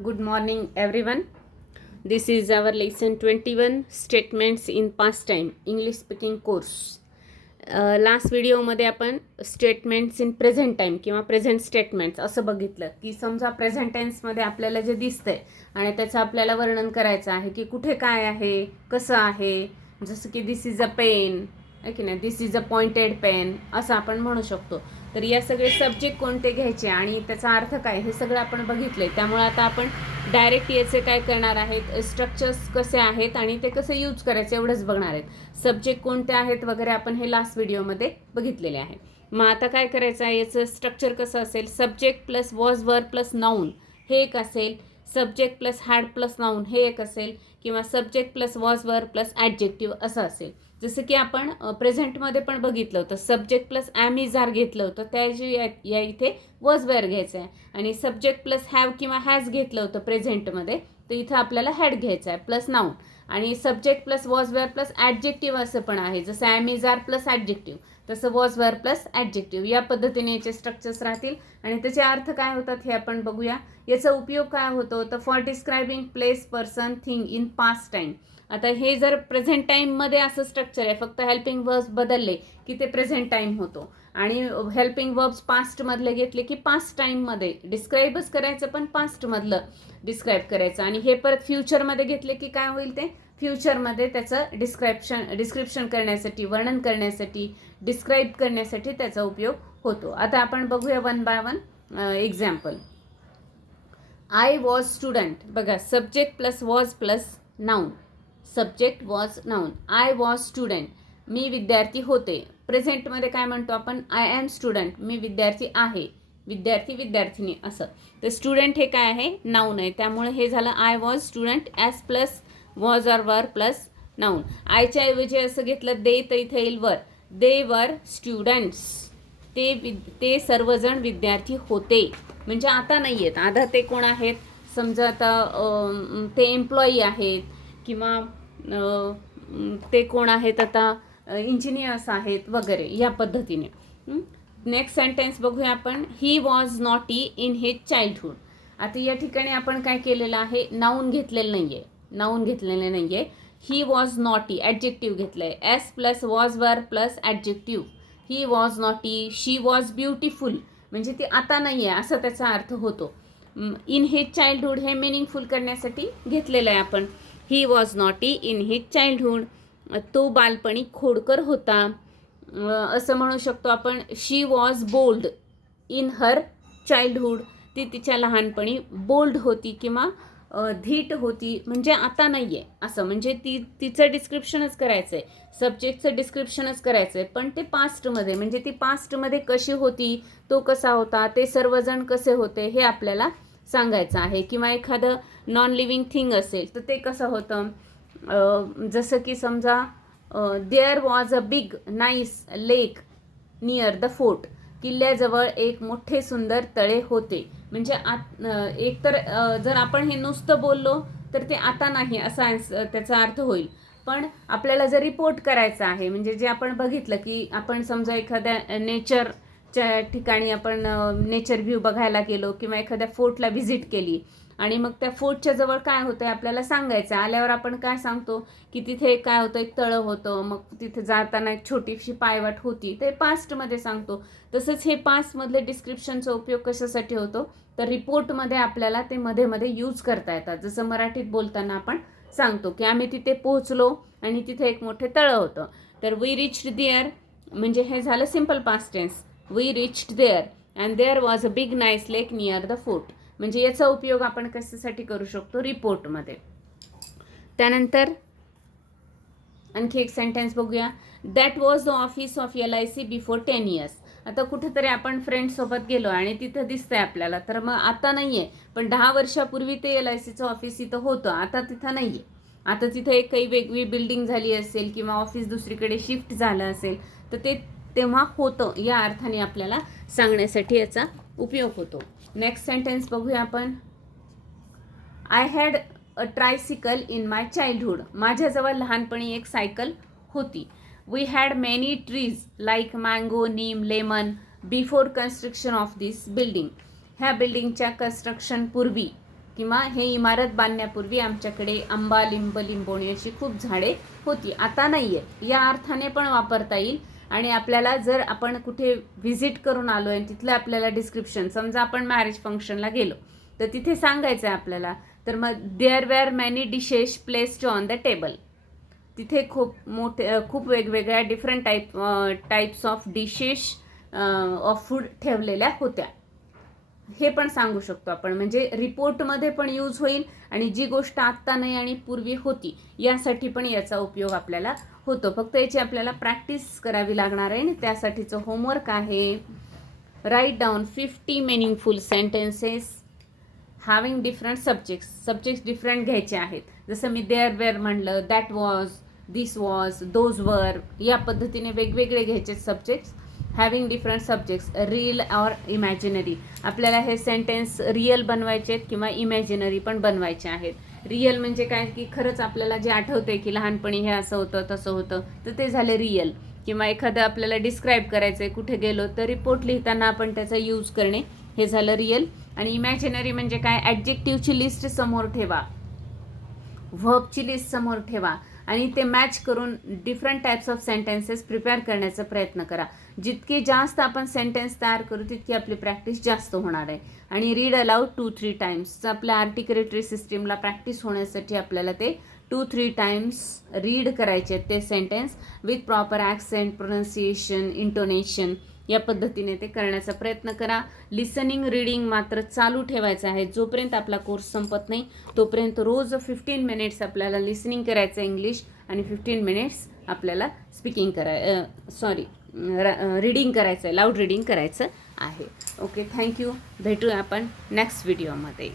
Good morning, everyone. This is our lesson 21 Statements in Past Time English Speaking Course. Last व्हिडिओमध्ये आपण statements in present time किंवा present statements असं बघितलं की समजा प्रेझेंट टेन्समध्ये आपल्याला जे दिसतंय आणि त्याचं आपल्याला वर्णन करायचं आहे की कुठे काय आहे, कसं आहे. जसं की दिस इज अ पेन आहे की नाही, दिस इज अ पॉइंटेड पेन असं आपण म्हणू शकतो. तर या सगळे सब्जेक्ट कोणते घ्यायचे आणि त्याचा अर्थ काय हे सगळं आपण बघितलं आहे. त्यामुळे आता आपण डायरेक्ट याचे काय करणार आहेत, स्ट्रक्चर्स कसे आहेत आणि ते कसे यूज करायचे एवढंच बघणार आहेत. सब्जेक्ट कोणते आहेत वगैरे आपण हे लास्ट व्हिडिओमध्ये बघितलेले आहे. मग आता काय करायचं आहे, याचं स्ट्रक्चर कसं असेल, subject plus was were plus noun हे एक असेल, subject plus had plus noun हे एक असेल, किंवा subject plus was were plus adjective असं असेल. जसं की आपण प्रेझेंटमध्ये पण बघितलं होतं, subject plus am is are घेतलं होतं, त्याऐवजी या इथे वॉज वेअर घ्यायचं आहे. आणि सब्जेक्ट प्लस हॅव किंवा हॅज घेतलं होतं प्रेझेंटमध्ये, तर इथं आपल्याला हॅड घ्यायचं आहे प्लस नाऊन. आणि subject plus was were plus adjective असं पण आहे, जसं am is are plus adjective तसं वॉज वेअर प्लस ॲडजेक्टिव्ह. या पद्धतीने याचे स्ट्रक्चर्स राहतील आणि त्याचे अर्थ काय होतात हे आपण बघूया. याचा उपयोग काय होतो तर for describing place, person, thing in past time. आता हे जर प्रेझेंट टाईममध्ये असं स्ट्रक्चर आहे, फक्त हेल्पिंग वर्ब्स बदलले की ते प्रेझेंट टाईम होतो, आणि हेल्पिंग वर्ब्स पास्टमधले घेतले की पास्ट टाईममध्ये डिस्क्राईबच करायचं, पण पास्टमधलं डिस्क्राईब करायचं. आणि हे परत फ्युचरमध्ये घेतले की काय होईल, ते फ्युचरमध्ये त्याचं डिस्क्रिप्शन करण्यासाठी, वर्णन करण्यासाठी, डिस्क्राईब करण्यासाठी त्याचा उपयोग होतो. आता आपण बघूया one by one example. I was student. बघा, subject plus was plus noun, subject was noun. I was student, मी विद्यार्थी होते. प्रेझेंटमध्ये काय म्हणतो आपण, आय ॲम स्टुडंट, मी विद्यार्थी आहे. विद्यार्थी, विद्यार्थिनी असं. तर स्टुडंट हे काय आहे, नाऊन आहे, त्यामुळे हे झालं I was student as plus was or वर प्लस नाऊन. आयच्या ऐवजी असं घेतलं दे, तर इथे येईल वर, दे वर स्टुडंट्स, ते सर्वजण विद्यार्थी होते. म्हणजे आता नाही आहेत, आता ते कोण आहेत, समजा आता ते एम्प्लॉई आहेत, किंवा ते कोण आहेत आता, इंजिनियर्स आहेत वगैरे, या पद्धतीने. नेक्स्ट सेंटेन्स बघूया आपण. He was naughty in his childhood. आता या ठिकाणी आपण काय केलेलं आहे, नाऊन घेतलेलं नाही आहे, नाऊन घेतलेलं नाही आहे. ही वॉज नॉटी, ॲडजेक्टिव्ह घेतलं आहे, S plus was were plus adjective. He was naughty, she was beautiful, म्हणजे ती आता नाही आहे असं त्याचा अर्थ होतो. इन हिज चाइल्डहूड हे मिनिंगफुल करण्यासाठी घेतलेलं आहे आपण. He was naughty in his childhood, तो बालपणी खोडकर होता. असं म्हणू शकतो आपण. She was bold in her childhood, ती तिच्या लहानपणी बोल्ड होती किंवा धीट होती, म्हणजे आता नाही आहे असं. म्हणजे तिचं डिस्क्रिप्शनच करायचं आहे, सब्जेक्टचं डिस्क्रिप्शनच करायचं आहे, पण ते पास्टमध्ये, म्हणजे ती पास्टमध्ये कशी होती, तो कसा होता, ते सर्वजण कसे होते हे आपल्याला सांगायचं आहे. किंवा एखादं नॉन लिव्हिंग थिंग असेल तर ते कसं होतं, जसं की समजा there was a big nice lake near the fort, किल्ल्याजवळ एक मोठे सुंदर तळे होते. म्हणजे एकतर जर आपण हे नुसतं बोललो तर ते आता नाही असा त्याचा अर्थ होईल. पण आपल्याला जर रिपोर्ट करायचा आहे, म्हणजे जे आपण बघितलं की आपण समजा एखाद्या नेचरच्या ठिकाणी आपण नेचर व्ह्यू बघायला गेलो, किंवा एखाद्या फोर्टला व्हिजिट केली, आणि मग त्या फोर्टच्या जवळ काय होतं आपल्याला सांगायचं. आल्यावर आपण काय सांगतो की तिथे काय होतं, एक तळं होतं, मग तिथे जाताना एक छोटीशी पायवाट होती, ते पास्टमध्ये सांगतो. तसंच हे पास्टमधले डिस्क्रिप्शनचा उपयोग कशासाठी होतो, तर रिपोर्टमध्ये आपल्याला ते मध्ये मध्ये यूज करता येतात. जसं मराठीत बोलताना आपण सांगतो की आम्ही तिथे पोहोचलो आणि तिथे एक मोठे तळं होतं. तर वी रिच्ड देअर, म्हणजे हे झालं simple past tense. We reached there and there was a big nice lake near the fort. म्हणजे याचा उपयोग आपण कशासाठी करू शकतो, रिपोर्टमध्ये. त्यानंतर आणखी एक सेंटेन्स बघूया. That was the office of LIC before 10 years. आता कुठेतरी आपण फ्रेंड्ससोबत गेलो आणि तिथं दिसतंय आपल्याला, तर मग आता नाही आहे, पण 10 वर्षापूर्वी ते LICचं ऑफिस इथं होतं, आता तिथं नाही आहे. आता तिथं एक काही वेगळी बिल्डिंग झाली असेल किंवा ऑफिस दुसरीकडे शिफ्ट झालं असेल, तर ते तेव्हा होतं, या अर्थाने आपल्याला सांगण्यासाठी याचा उपयोग होतो. नेक्स्ट सेंटेन्स बघूया आपण. I had a tricycle in my childhood. माझ्याजवळ लहानपणी एक सायकल होती. We had many trees like mango, neem, lemon before construction of this building. ह्या बिल्डिंगच्या कन्स्ट्रक्शनपूर्वी किंवा हे इमारत बांधण्यापूर्वी आमच्याकडे आंबा, लिंब, लिंबोणी अशी खूप झाडे होती, आता नाही आहे, या अर्थाने पण वापरता येईल. आणि आपल्याला जर आपण कुठे व्हिजिट करून आलो आहे तिथलं आपल्याला डिस्क्रिप्शन, समजा आपण मॅरेज फंक्शनला गेलो तर तिथे सांगायचं आहे आपल्याला, तर मग there were many dishes placed on the table. तिथे खूप वेगवेगळ्या different types of dishes of food ठेवलेल्या होत्या, हे पण सांगू शकतो आपण. म्हणजे रिपोर्टमध्ये पण यूज होईल आणि जी गोष्ट आत्ता नाही आणि पूर्वी होती यासाठी पण याचा उपयोग आपल्याला होतो. फक्त याची आपल्याला प्रॅक्टिस करावी लागणार आहे आणि त्यासाठीचं होमवर्क आहे, write down 50 meaningful sentences having different subjects different घ्यायचे आहेत. जसं मी देअर वेअर म्हणलं, that was, this was, those were, या पद्धतीने वेगवेगळे घ्यायचे subjects. Having different subjects, real or imaginary. आपल्याला हे सेंटेन्स रिअल बनवायचे आहेत किंवा इमॅजिनरी पण बनवायचे आहेत. रिअल म्हणजे काय की खरंच आपल्याला जे आठवते की लहानपणी हे असं होतं तसं होतं, तर ते झाले रिअल. किंवा एखादं आपल्याला डिस्क्राईब करायचं आहे, कुठे गेलो तर रिपोर्ट लिहिताना आपण त्याचा यूज करणे, हे झालं रिअल. आणि इमॅजिनरी म्हणजे काय, ॲडजेक्टिव्हची लिस्ट समोर ठेवा, व्हर्बची लिस्ट समोर ठेवा आणि ते मॅच करून different types of sentences prepare करण्याचा प्रयत्न करा. जितके जास्त आपण सेंटेन्स तयार करू तितकी आपली प्रॅक्टिस जास्त होणार आहे. आणि रीड अलाउड 2-3 टाइम्स. आपल्या आर्टिक्युलेटरी सिस्टीमला प्रॅक्टिस होण्यासाठी आपल्याला ते 2-3 टाइम्स रीड करायचे आहेत ते sentence, with proper accent, pronunciation, intonation. या पद्धतीने ते करण्याचा प्रयत्न करा. लिसनिंग, रीडिंग मात्र चालू ठेवायचं आहे. जोपर्यंत आपला कोर्स संपत नाही तोपर्यंत रोज 15 मिनिट्स आपल्याला लिसनिंग करायचं इंग्लिश आणि 15 मिनिट्स आपल्याला रीडिंग करायचं आहे, लाऊड रीडिंग करायचं आहे. Okay, thank you. भेटूया आपण नेक्स्ट व्हिडिओमध्ये.